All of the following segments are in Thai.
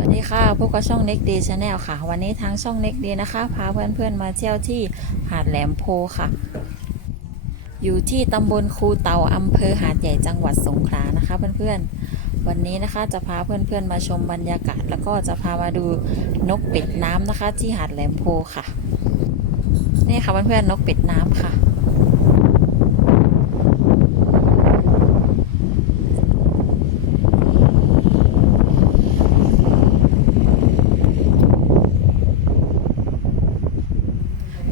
วัสดีค่ะพบกับช่อง Next Day Channel ค่ะ วันนี้ทางช่อง Next Day นะคะ พาเพื่อนๆมาเที่ยวที่หาดแหลมโพค่ะ อยู่ที่ตำบลคูเตาอำเภอหาดใหญ่จังหวัดสงขลานะคะ เพื่อนๆ วันนี้นะคะจะพาเพื่อนๆมาชมบรรยากาศ แล้วก็จะพามาดูนกเป็ดน้ำนะคะ ที่หาดแหลมโพค่ะ นี่ค่ะเพื่อนๆนกเป็ดน้ำค่ะ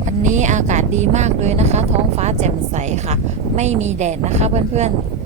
วันนี้ อากาศดีมากเลยนะคะ ท้องฟ้าแจ่มใสค่ะ ไม่มีแดดนะคะเพื่อนๆ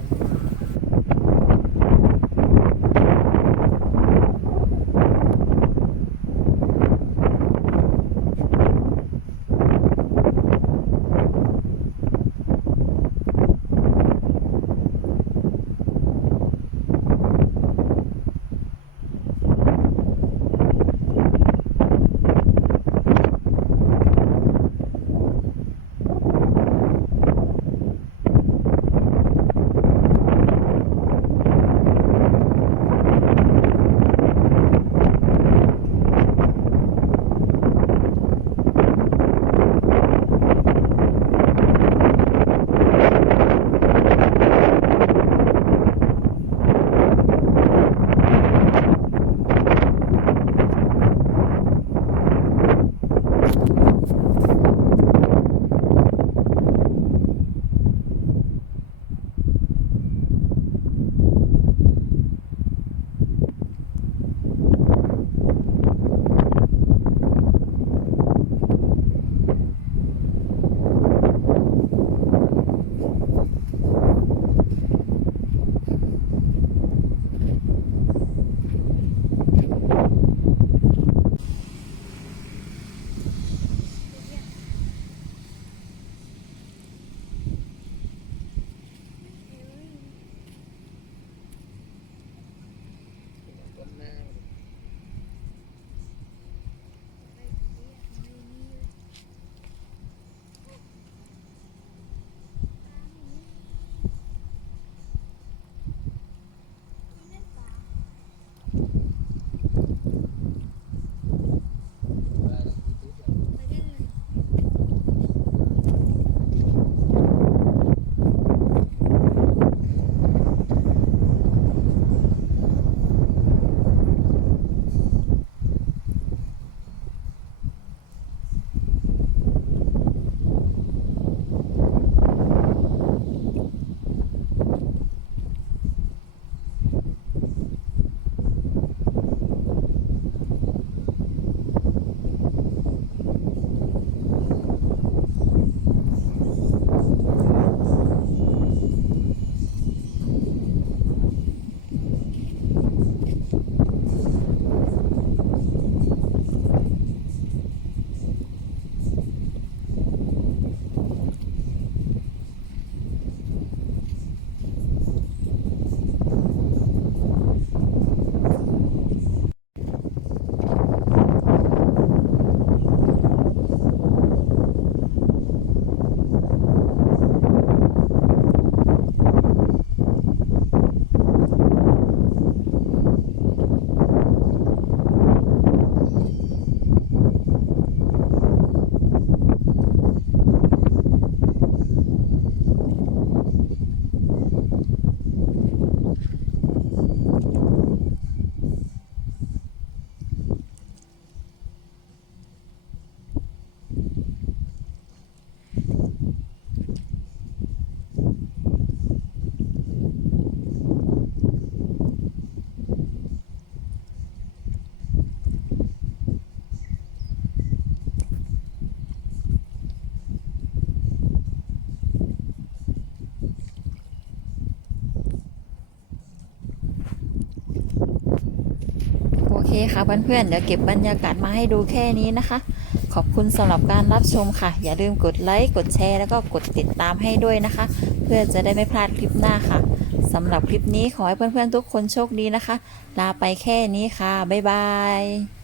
ค่ะเพื่อนๆ เดี๋ยวเก็บบรรยากาศมาให้ดูแค่นี้นะคะ ขอบคุณสำหรับการรับชมค่ะ อย่าลืมกดไลค์ กดแชร์ แล้วก็กดติดตามให้ด้วยนะคะ เพื่อจะได้ไม่พลาดคลิปหน้าค่ะสำหรับคลิปนี้ขอให้เพื่อนๆ ทุกคนโชคดีนะคะ ลาไปแค่นี้ค่ะ บ๊ายบาย